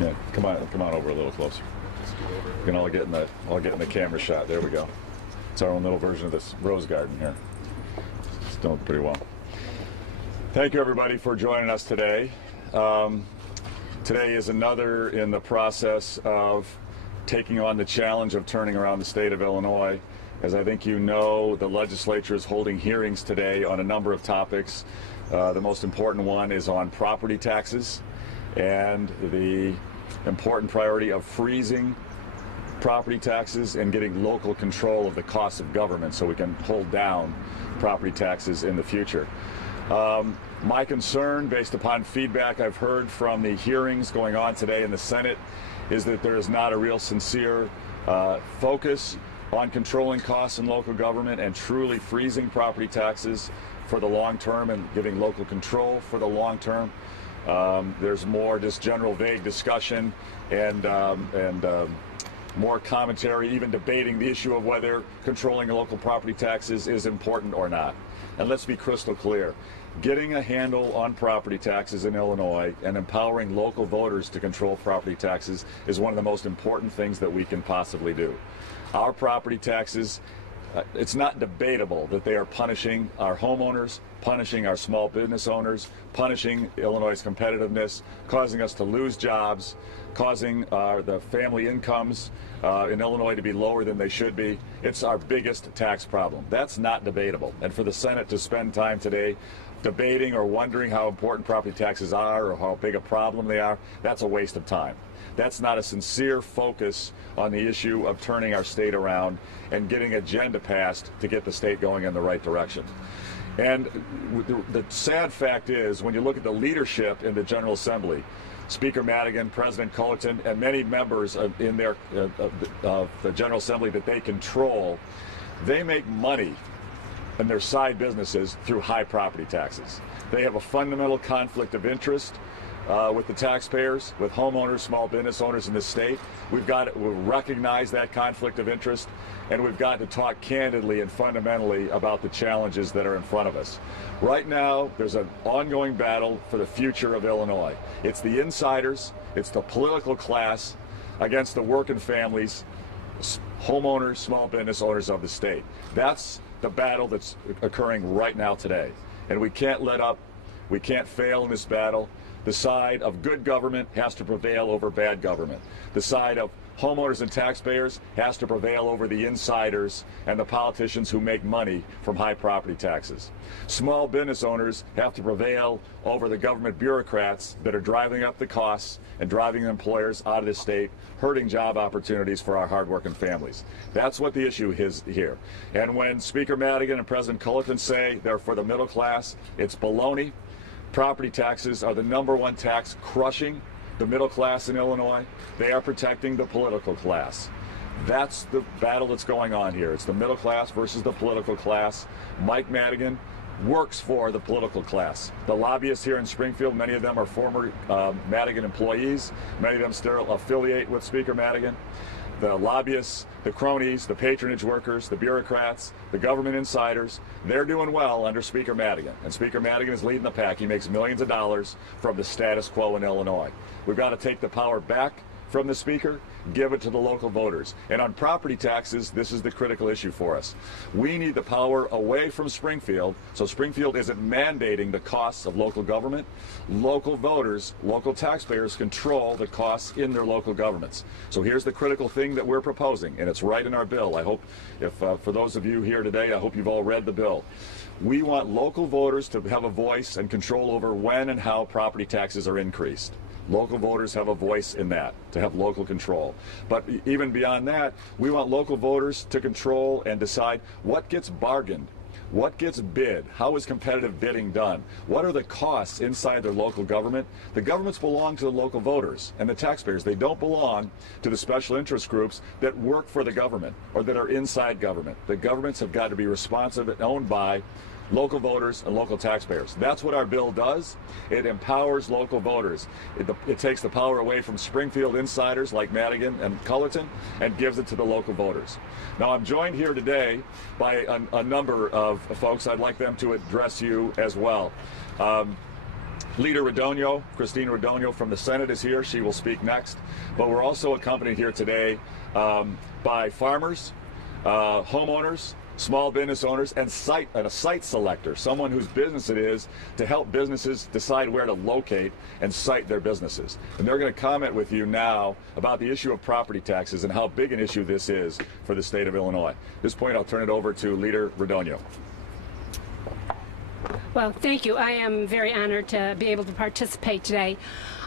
Yeah, come on over a little closer. You can all get in the camera shot. There we go. It's our own little version of this rose garden here. It's doing pretty well. Thank you everybody for joining us today. Today is another in the process of taking on the challenge of turning around the state of Illinois. As I think you know, the legislature is holding hearings today on a number of topics. The most important one is on property taxes and the important priority of freezing property taxes and getting local control of the cost of government so we can hold down property taxes in the future. My concern, based upon feedback I've heard from the hearings going on today in the Senate, is that there is not a real sincere focus on controlling costs in local government and truly freezing property taxes for the long term and giving local control for the long term. There's more just general vague discussion and more commentary, even debating the issue of whether controlling local property taxes is important or not. And let's be crystal clear. Getting a handle on property taxes in Illinois and empowering local voters to control property taxes is one of the most important things that we can possibly do. Our property taxes, it's not debatable that they are punishing our homeowners, punishing our small business owners, punishing Illinois' competitiveness, causing us to lose jobs, causing the family incomes in Illinois to be lower than they should be. It's our biggest tax problem. That's not debatable. And for the Senate to spend time today debating or wondering how important property taxes are or how big a problem they are, that's a waste of time. That's not a sincere focus on the issue of turning our state around and getting agenda passed to get the state going in the right direction. And the sad fact is, when you look at the leadership in the General Assembly, Speaker Madigan, President Cullerton, and many members of the General Assembly that they control, they make money in their side businesses through high property taxes. They have a fundamental conflict of interest with the taxpayers, with homeowners, small business owners in the state. We've got to recognize that conflict of interest, and we've got to talk candidly and fundamentally about the challenges that are in front of us. Right now, there's an ongoing battle for the future of Illinois. It's the insiders, it's the political class against the working families, homeowners, small business owners of the state. That's the battle that's occurring right now today. And we can't let up, we can't fail in this battle. The side of good government has to prevail over bad government. The side of homeowners and taxpayers has to prevail over the insiders and the politicians who make money from high property taxes. Small business owners have to prevail over the government bureaucrats that are driving up the costs and driving employers out of the state, hurting job opportunities for our hardworking families. That's what the issue is here. And when Speaker Madigan and President Cullerton say they're for the middle class, it's baloney. Property taxes are the #1 tax crushing the middle class in Illinois. They are protecting the political class. That's the battle that's going on here. It's the middle class versus the political class. Mike Madigan works for the political class. The lobbyists here in Springfield, many of them are former Madigan employees. Many of them still affiliate with Speaker Madigan. The lobbyists, the cronies, the patronage workers, the bureaucrats, the government insiders, they're doing well under Speaker Madigan. And Speaker Madigan is leading the pack. He makes millions of dollars from the status quo in Illinois. We've got to take the power back from the Speaker, give it to the local voters. And on property taxes, this is the critical issue for us. We need the power away from Springfield, so Springfield isn't mandating the costs of local government. Local voters, local taxpayers control the costs in their local governments. So here's the critical thing that we're proposing, and it's right in our bill. I hope, for those of you here today, I hope you've all read the bill. We want local voters to have a voice and control over when and how property taxes are increased. Local voters have a voice in that, to have local control. But even beyond that, we want local voters to control and decide what gets bargained, what gets bid, how is competitive bidding done, what are the costs inside their local government. The governments belong to the local voters and the taxpayers. They don't belong to the special interest groups that work for the government or that are inside government. The governments have got to be responsive and owned by local voters and local taxpayers. That's what our bill does. It empowers local voters. It takes the power away from Springfield insiders like Madigan and Cullerton and gives it to the local voters. Now, I'm joined here today by a number of folks. I'd like them to address you as well. Leader Radonio, Christine Radonio from the Senate is here. She will speak next. But we're also accompanied here today by farmers, homeowners, small business owners, and a site selector, someone whose business it is to help businesses decide where to locate and site their businesses. And they're going to comment with you now about the issue of property taxes and how big an issue this is for the state of Illinois. At this point, I'll turn it over to Leader Radonio. Well, thank you. I am very honored to be able to participate today.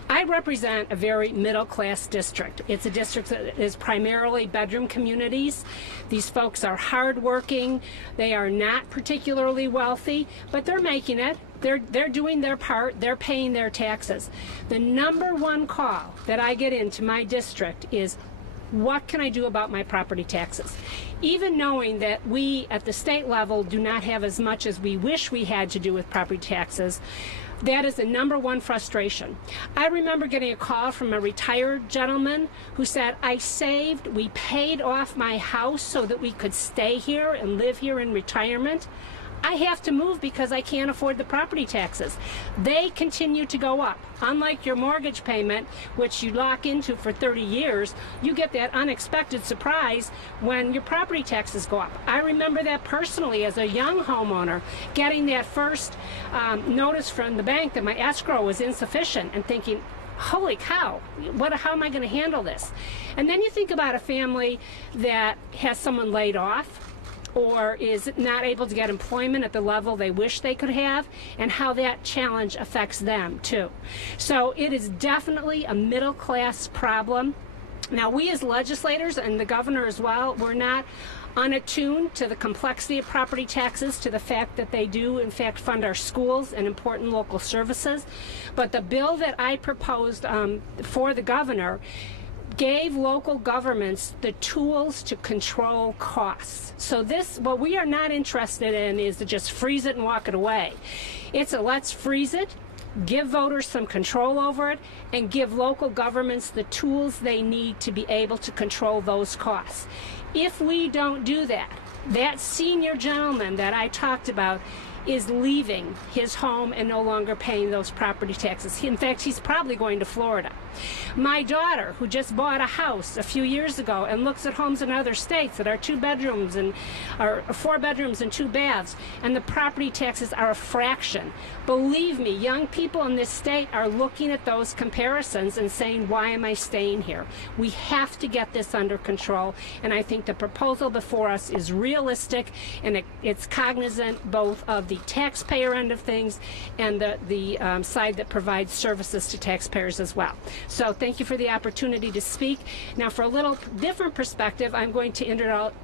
I represent a very middle-class district. It's a district that is primarily bedroom communities. These folks are hardworking. They are not particularly wealthy, but they're making it. They're doing their part. They're paying their taxes. The number one call that I get into my district is, what can I do about my property taxes? Even knowing that we at the state level do not have as much as we wish we had to do with property taxes, that is the number one frustration. I remember getting a call from a retired gentleman who said, I saved, we paid off my house so that we could stay here and live here in retirement. I have to move because I can't afford the property taxes. They continue to go up. Unlike your mortgage payment, which you lock into for 30 years, you get that unexpected surprise when your property taxes go up. I remember that personally as a young homeowner, getting that first notice from the bank that my escrow was insufficient and thinking, holy cow, how am I going to handle this? And then you think about a family that has someone laid off, or is not able to get employment at the level they wish they could have, and how that challenge affects them too. So it is definitely a middle class problem. Now, we as legislators, and the governor as well, we're not unattuned to the complexity of property taxes, to the fact that they do in fact fund our schools and important local services. But the bill that I proposed for the governor gave local governments the tools to control costs. So what we are not interested in is to just freeze it and walk it away. It's a let's freeze it, give voters some control over it, and give local governments the tools they need to be able to control those costs. If we don't do that, that senior gentleman that I talked about is leaving his home and no longer paying those property taxes. In fact, he's probably going to Florida. My daughter, who just bought a house a few years ago and looks at homes in other states that are 2 bedrooms and are 4 bedrooms and 2 baths, and the property taxes are a fraction. Believe me, young people in this state are looking at those comparisons and saying, why am I staying here? We have to get this under control, and I think the proposal before us is realistic, and it's cognizant both of the taxpayer end of things and the side that provides services to taxpayers as well. So thank you for the opportunity to speak. Now, for a little different perspective, I'm going to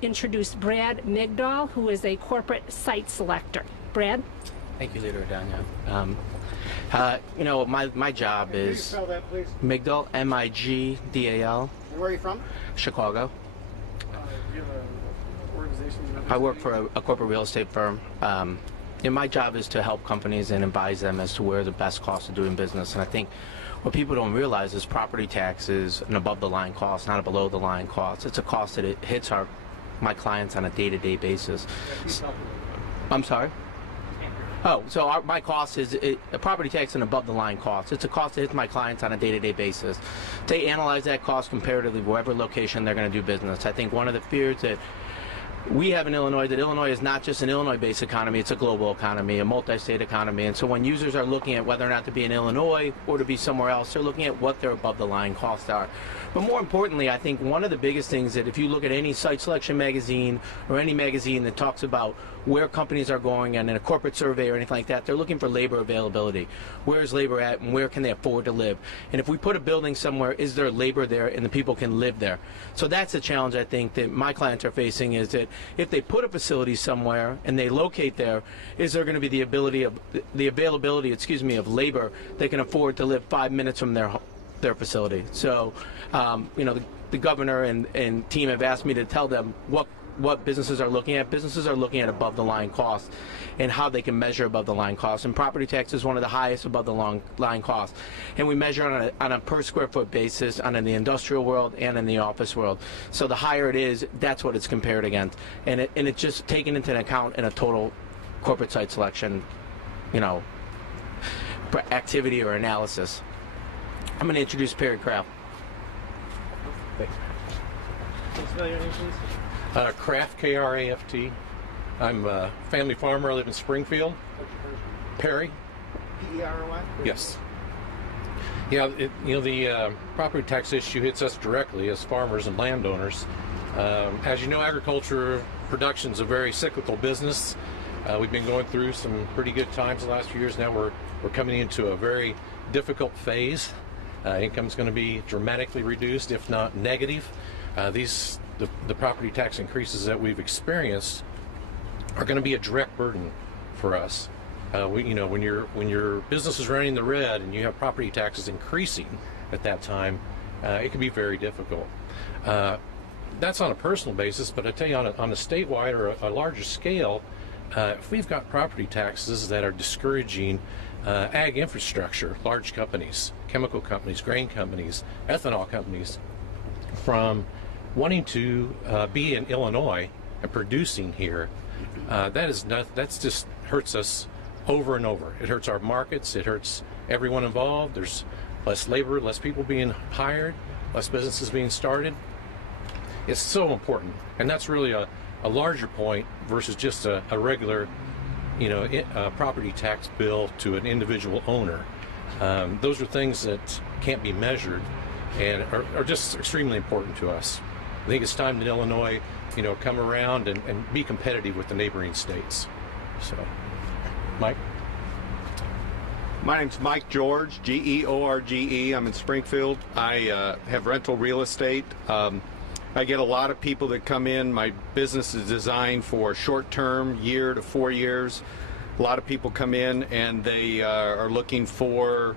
introduce Brad Migdal, who is a corporate site selector. Brad? Thank you, Leader Radonio. You know, my job is... Can you spell that, please? Migdal, M-I-G-D-A-L. And where are you from? Chicago. Do you have an organization? I work for a corporate real estate firm. And my job is to help companies and advise them as to where the best cost of doing business. And I think what people don't realize is property tax is an above-the-line cost, not a below-the-line cost. It's a cost that it hits my clients on a day-to-day basis. I'm sorry? Oh, so my cost is a property tax, an above-the-line cost. It's a cost that hits my clients on a day-to-day basis. They analyze that cost comparatively wherever location they're going to do business. I think one of the fears that we have in Illinois, that Illinois is not just an Illinois-based economy, it's a global economy, a multi-state economy. And so when users are looking at whether or not to be in Illinois or to be somewhere else, they're looking at what their above-the-line costs are. But more importantly, I think one of the biggest things that if you look at any site selection magazine or any magazine that talks about where companies are going and in a corporate survey or anything like that, they're looking for labor availability. Where is labor at and where can they afford to live? And if we put a building somewhere, is there labor there and the people can live there? So that's the challenge I think that my clients are facing, is that if they put a facility somewhere and they locate there, is there going to be the availability of labor they can afford to live 5 minutes from their facility? So, you know, the governor and team have asked me to tell them what businesses are looking at. Businesses are looking at above-the-line costs and how they can measure above-the-line costs. And property tax is one of the highest above-the-line costs. And we measure on a per square foot basis in the industrial world and in the office world. So the higher it is, that's what it's compared against. And it's just taken into account in a total corporate site selection, you know, activity or analysis. I'm going to introduce Perry Kraft. Spell your name, please. Kraft, K-R-A-F-T. I'm a family farmer. I live in Springfield. Perry? P-E-R-R-Y? Yes. Yeah, the property tax issue hits us directly as farmers and landowners. As you know, agriculture production is a very cyclical business. We've been going through some pretty good times the last few years. Now we're coming into a very difficult phase. Income's going to be dramatically reduced, if not negative. The property tax increases that we've experienced are going to be a direct burden for us. When your business is running the red and you have property taxes increasing at that time, it can be very difficult. That's on a personal basis, but I tell you, on a statewide or a larger scale, if we've got property taxes that are discouraging ag infrastructure, large companies, chemical companies, grain companies, ethanol companies, from wanting to be in Illinois and producing here, that's just hurts us over and over. It hurts our markets. It hurts everyone involved. There's less labor, less people being hired, less businesses being started. It's so important, and that's really a larger point versus just a regular, property tax bill to an individual owner. Those are things that can't be measured and are just extremely important to us. I think it's time that Illinois, come around and be competitive with the neighboring states. So, Mike? My name's Mike George, George. I'm in Springfield. I have rental real estate. I get a lot of people that come in. My business is designed for short-term, year to 4 years. A lot of people come in and they are looking to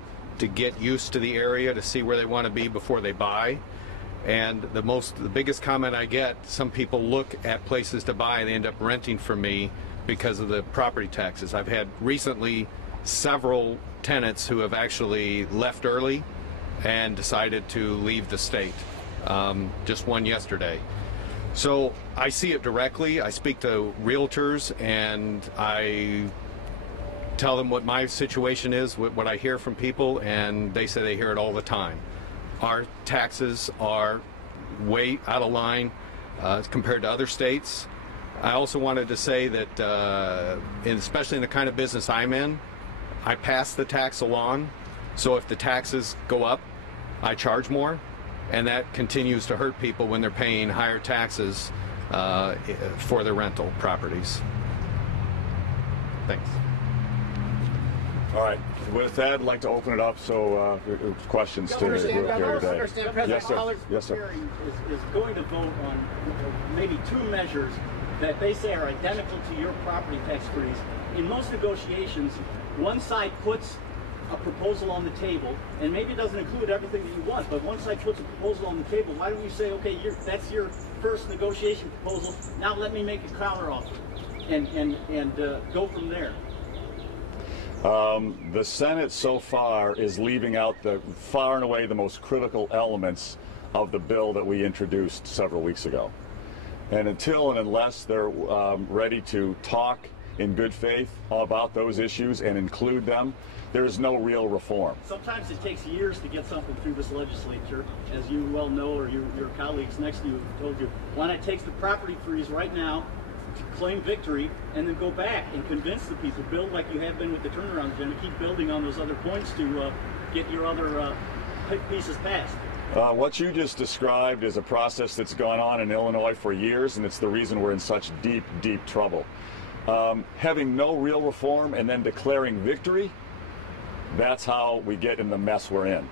get used to the area, to see where they want to be before they buy. And the biggest comment I get, some people look at places to buy and they end up renting from me because of the property taxes. I've had recently several tenants who have actually left early and decided to leave the state. Just one yesterday. So I see it directly. I speak to realtors and I tell them what my situation is, what I hear from people, and they say they hear it all the time. Our taxes are way out of line compared to other states. I also wanted to say that, especially in the kind of business I'm in, I pass the tax along. So if the taxes go up, I charge more. And that continues to hurt people when they're paying higher taxes for their rental properties. Thanks. All right. With that, I'd like to open it up so questions to the group here today. President Yes, sir. Pollard Yes, sir. is going to vote on maybe two measures that they say are identical to your property tax freeze. In most negotiations, one side puts a proposal on the table, and maybe it doesn't include everything that you want, but one side puts a proposal on the table. Why don't you say, okay, that's your first negotiation proposal, now let me make a counter offer and go from there? The Senate so far is leaving out far and away the most critical elements of the bill that we introduced several weeks ago. And until and unless they're ready to talk in good faith about those issues and include them, there's no real reform. Sometimes it takes years to get something through this legislature, as you well know, or your colleagues next to you have told you. Why not take the property freeze right now to claim victory and then go back and convince the people, build like you have been with the turnaround agenda, keep building on those other points to get your other pieces passed. What you just described is a process that's gone on in Illinois for years, and it's the reason we're in such deep, deep trouble. Having no real reform and then declaring victory, that's how we get in the mess we're in.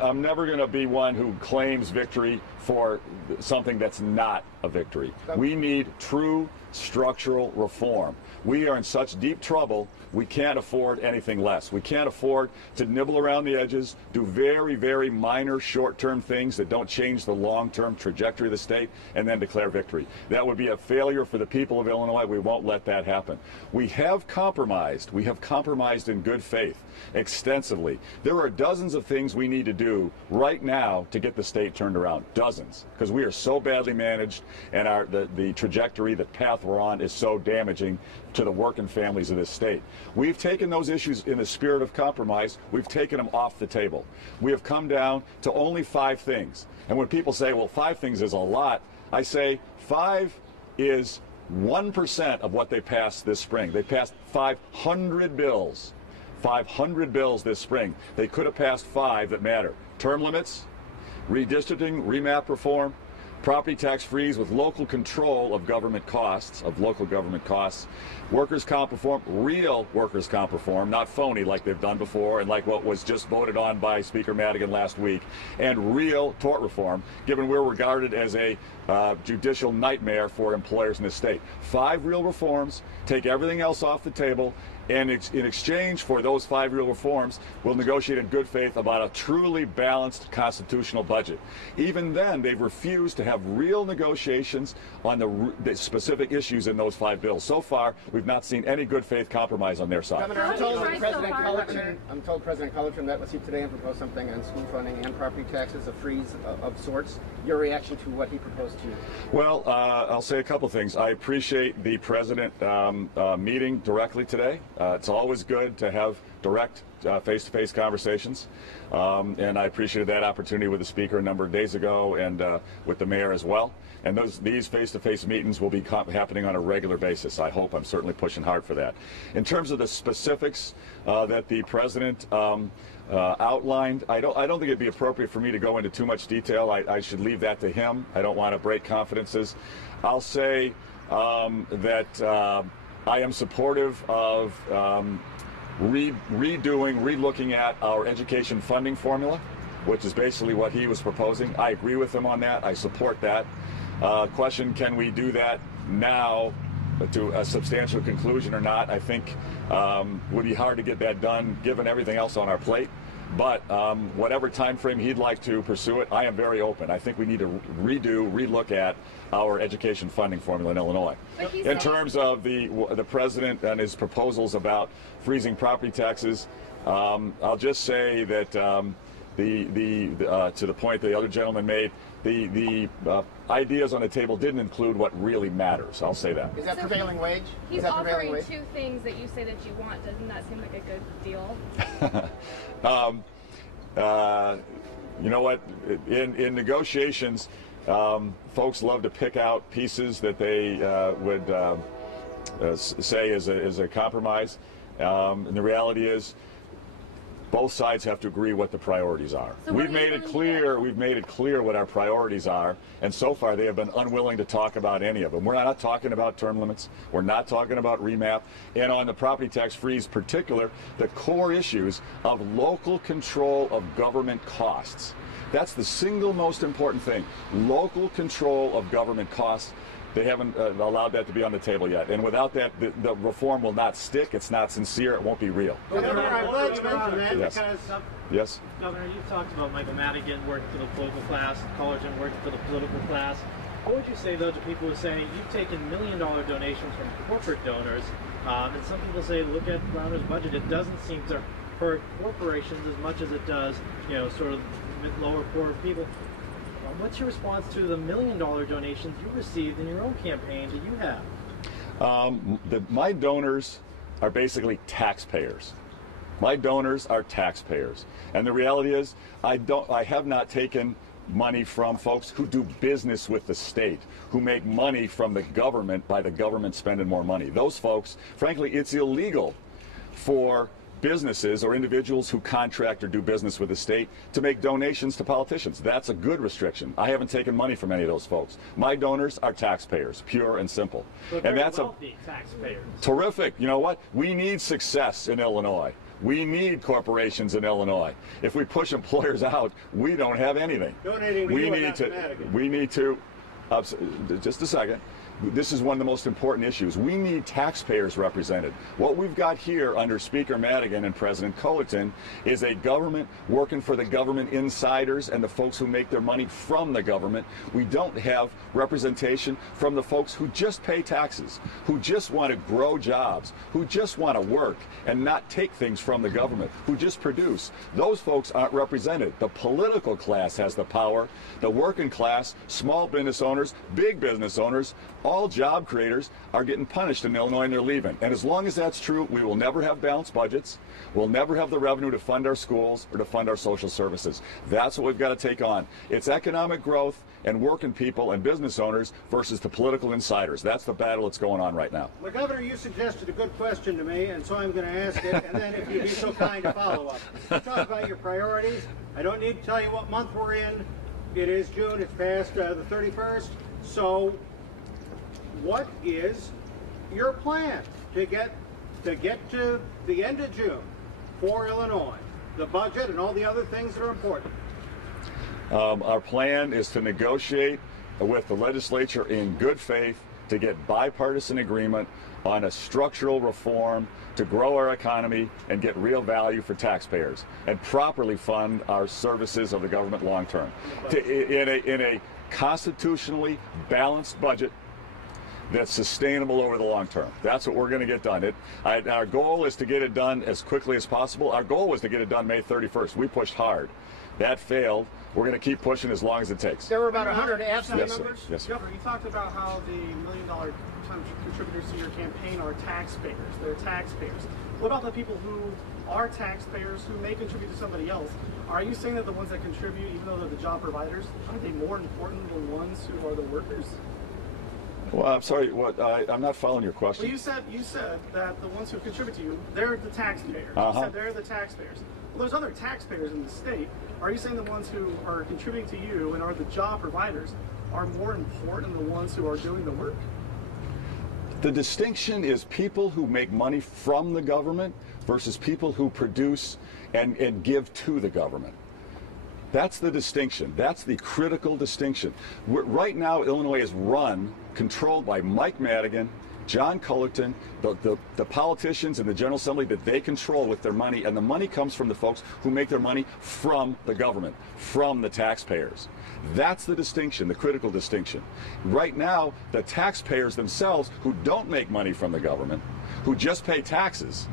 I'm never going to be one who claims victory for something that's not a victory. We need true structural reform. We are in such deep trouble, we can't afford anything less. We can't afford to nibble around the edges, do very, very minor short-term things that don't change the long-term trajectory of the state, and then declare victory. That would be a failure for the people of Illinois. We won't let that happen. We have compromised. We have compromised in good faith extensively. There are dozens of things we need to do right now to get the state turned around. Dozens. Because we are so badly managed, and the trajectory, the path we're on is so damaging to the working families of this state. We've taken those issues in the spirit of compromise. We've taken them off the table. We have come down to only 5 things. And when people say, well, 5 things is a lot, I say 5 is 1% of what they passed this spring. They passed 500 bills. 500 bills this spring. They could have passed 5 that matter. Term limits, redistricting, remap reform, property tax freeze with local control of government costs, workers' comp reform, real workers' comp reform, not phony like they've done before and like what was just voted on by Speaker Madigan last week, and real tort reform, given we're regarded as a judicial nightmare for employers in this state. 5 real reforms, take everything else off the table, and in exchange for those 5 real reforms, we'll negotiate in good faith about a truly balanced constitutional budget. Even then, they've refused to have real negotiations on the specific issues in those 5 bills. So far, we've not seen any good faith compromise on their side. Governor, I'm told President Cullerton met with you today and proposed something on school funding and property taxes, a freeze of sorts. Your reaction to what he proposed to you? Well, I'll say a couple things. I appreciate the president meeting directly today. It's always good to have direct face-to-face conversations, and I appreciated that opportunity with the speaker a number of days ago and with the mayor as well. And these face-to-face meetings will be happening on a regular basis. I hope. I'm certainly pushing hard for that. In terms of the specifics that the president outlined, I don't think it'd be appropriate for me to go into too much detail. I should leave that to him. I don't want to break confidences. I'll say that I am supportive of relooking at our education funding formula, which is basically what he was proposing. I agree with him on that. I support that. Question, can we do that now to a substantial conclusion or not? I think would be hard to get that done given everything else on our plate. But whatever time frame he'd like to pursue it, I am very open. I think we need to relook at our education funding formula in Illinois. In terms of the president and his proposals about freezing property taxes, I'll just say that to the point the other gentleman made, the ideas on the table didn't include what really matters. I'll say that. Is that prevailing wage? He's offering 2 things that you say that you want. Doesn't that seem like a good deal? You know what? In negotiations, folks love to pick out pieces that they would say is a compromise. And the reality is, both sides have to agree what the priorities are. So we've made it clear what our priorities are, and so far they have been unwilling to talk about any of them. We're not talking about term limits. We're not talking about remap. And on the property tax freeze particular, the core issues of local control of government costs. That's the single most important thing. Local control of government costs. They haven't allowed that to be on the table yet. And without that, the reform will not stick. It's not sincere. It won't be real. Governor, I'm glad you mentioned that Yes. because, Yes? Governor, you've talked about Michael Madigan working for the political class, Cullerton working for the political class. What would you say, though, to people who say you've taken $1 million donations from corporate donors, and some people say, look at Rauner's budget, it doesn't seem to hurt corporations as much as it does, sort of lower, poorer people. What's your response to the $1 million donations you received in your own campaign that you have? My donors are basically taxpayers. My donors are taxpayers. And the reality is, I have not taken money from folks who do business with the state, who make money from the government by the government spending more money. Those folks, frankly, it's illegal for businesses or individuals who contract or do business with the state to make donations to politicians. That's a good restriction. I haven't taken money from any of those folks. My donors are taxpayers, pure and simple. And that's wealthy taxpayers. Terrific. You know what? We need success in Illinois. We need corporations in Illinois. If we push employers out, we don't have anything. We need to. Just a second. This is one of the most important issues. We need taxpayers represented. What we've got here under Speaker Madigan and President Cullerton is a government working for the government insiders and the folks who make their money from the government. We don't have representation from the folks who just pay taxes, who just want to grow jobs, who just want to work and not take things from the government, who just produce. Those folks aren't represented. The political class has the power. The working class, small business owners, big business owners, all job creators are getting punished in Illinois and they're leaving. And as long as that's true, we will never have balanced budgets. We'll never have the revenue to fund our schools or to fund our social services. That's what we've got to take on. It's economic growth and working people and business owners versus the political insiders. That's the battle that's going on right now. Well, Governor, you suggested a good question to me, and so I'm going to ask it, and then if you'd be so kind to follow up. You talk about your priorities. I don't need to tell you what month we're in. It is June. It's past the 31st. So what is your plan to get to the end of June for Illinois? The budget and all the other things that are important. Our plan is to negotiate with the legislature in good faith to get bipartisan agreement on a structural reform to grow our economy and get real value for taxpayers and properly fund our services of the government long term. In a constitutionally balanced budget that's sustainable over the long term. That's what we're going to get done. Our goal is to get it done as quickly as possible. Our goal was to get it done May 31st. We pushed hard. That failed. We're going to keep pushing as long as it takes. There were about 100 AFSCME Yes, sir. members. Yes, sir. Governor, you talked about how the $1 million contributors to your campaign are taxpayers. They're taxpayers. What about the people who are taxpayers who may contribute to somebody else? Are you saying that the ones that contribute, even though they're the job providers, are they more important than the ones who are the workers? Well, I'm sorry. What? I'm not following your question. Well, you said that the ones who contribute to you, they're the taxpayers. Uh-huh. You said they're the taxpayers. Well, there's other taxpayers in the state. Are you saying the ones who are contributing to you and are the job providers are more important than the ones who are doing the work? The distinction is people who make money from the government versus people who produce and give to the government. That's the distinction. That's the critical distinction. Right now, Illinois is controlled by Mike Madigan, John Cullerton, the politicians in the General Assembly that they control with their money, and the money comes from the folks who make their money from the government, from the taxpayers. That's the distinction, the critical distinction. Right now, the taxpayers themselves who don't make money from the government, who just pay taxes,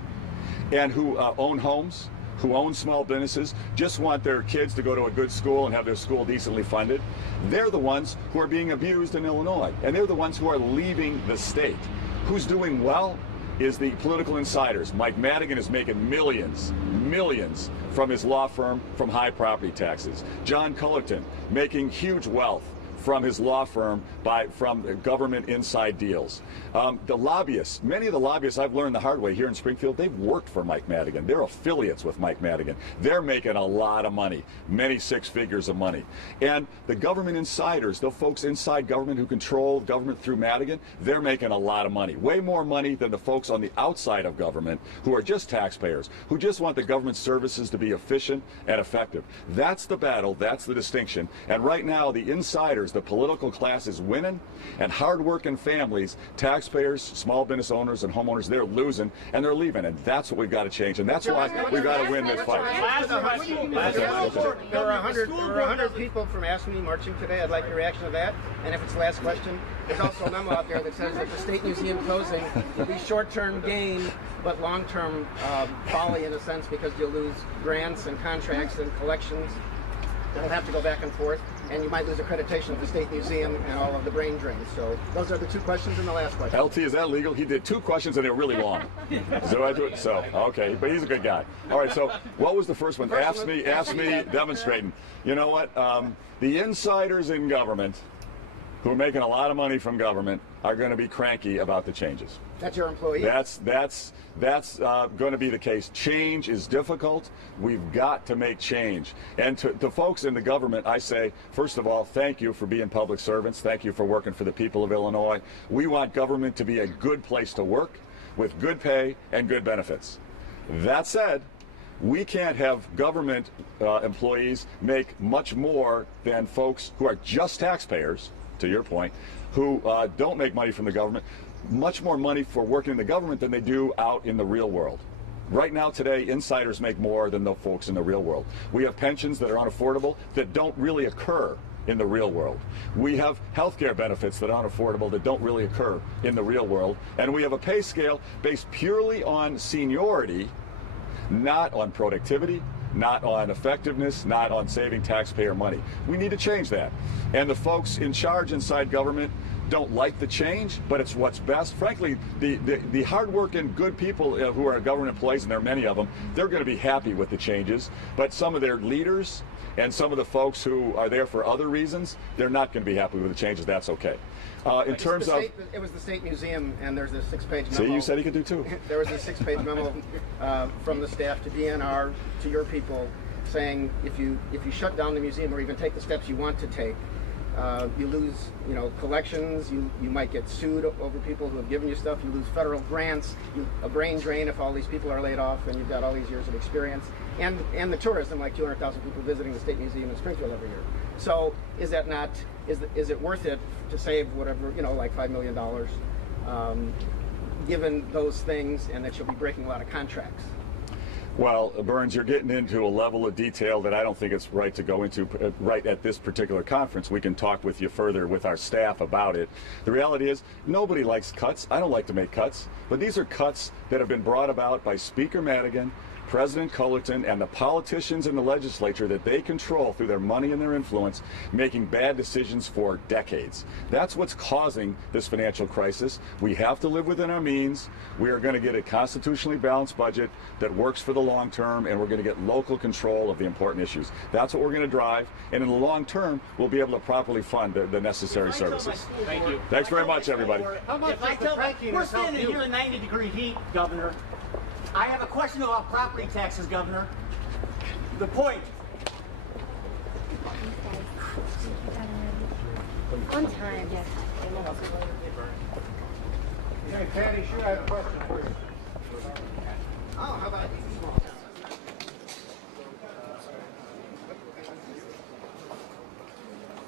and who own homes, who own small businesses, just want their kids to go to a good school and have their school decently funded, they're the ones who are being abused in Illinois, and they're the ones who are leaving the state. Who's doing well is the political insiders. Mike Madigan is making millions from his law firm from high property taxes. John Cullerton making huge wealth from his law firm from government inside deals. The lobbyists, many of the lobbyists I've learned the hard way here in Springfield, they've worked for Mike Madigan. They're affiliates with Mike Madigan. They're making a lot of money, many six figures of money. And the government insiders, the folks inside government who control government through Madigan, they're making a lot of money, way more money than the folks on the outside of government who are just taxpayers, who just want the government services to be efficient and effective. That's the battle, that's the distinction. And right now, the insiders, the political class is winning, and hard-working families, taxpayers, small business owners, and homeowners, they're losing, and they're leaving, and that's what we've got to change, and that's why we've got to win this fight. There were 100 people from AFSCME marching today. I'd like your reaction to that. And if it's the last question, there's also a memo out there that says that the State Museum closing will be short-term gain, but long-term folly in a sense, because you'll lose grants and contracts and collections. It'll have to go back and forth, and you might lose accreditation of the State Museum and all of the brain drains. So those are the two questions and the last question. LT, is that legal? He did two questions and they were really long. So I do it. So okay, but he's a good guy. All right. So what was the first one? AFSCME demonstrating. You know what? The insiders in government, who are making a lot of money from government, are going to be cranky about the changes. That's your employee? That's going to be the case. Change is difficult. We've got to make change. And to the folks in the government, I say, first of all, thank you for being public servants. Thank you for working for the people of Illinois. We want government to be a good place to work with good pay and good benefits. That said, we can't have government employees make much more than folks who are just taxpayers, to your point, who don't make money from the government, much more money for working in the government than they do out in the real world. Right now, today, insiders make more than the folks in the real world. We have pensions that are unaffordable that don't really occur in the real world. We have health care benefits that aren't affordable that don't really occur in the real world. And we have a pay scale based purely on seniority, not on productivity, not on effectiveness, not on saving taxpayer money. We need to change that. And the folks in charge inside government, don't like the change, but it's what's best. Frankly, the hard-working, good people who are government employees, and there are many of them, they're going to be happy with the changes. But some of their leaders and some of the folks who are there for other reasons, they're not going to be happy with the changes. That's okay. In terms of, it was the State Museum, and there's a 6-page memo. See, you said he could do too. There was a 6-page memo from the staff to DNR to your people saying if you shut down the museum or even take the steps you want to take, you lose, collections. You might get sued over people who have given you stuff. You lose federal grants. A brain drain if all these people are laid off and you've got all these years of experience. And the tourism, like 200,000 people visiting the State Museum in Springfield every year. So is that not? Is it worth it to save whatever, like $5 million, given those things, and that you'll be breaking a lot of contracts? Well, Burns, you're getting into a level of detail that I don't think it's right to go into right at this particular conference. We can talk with you further with our staff about it. The reality is, nobody likes cuts. I don't like to make cuts, but these are cuts that have been brought about by Speaker Madigan, President Cullerton, and the politicians in the legislature that they control through their money and their influence, making bad decisions for decades. That's what's causing this financial crisis. We have to live within our means. We are going to get a constitutionally balanced budget that works for the long term, and we're going to get local control of the important issues. That's what we're going to drive, and in the long term, we'll be able to properly fund the necessary services. Thank you. Thanks very much, everybody. How much If I does the tell crankiness we're help standing you? here in 90-degree heat, Governor. I have a question about property taxes, Governor. The point. On time, yes. Hey, Patty, sure, I have a question for you. Oh, how about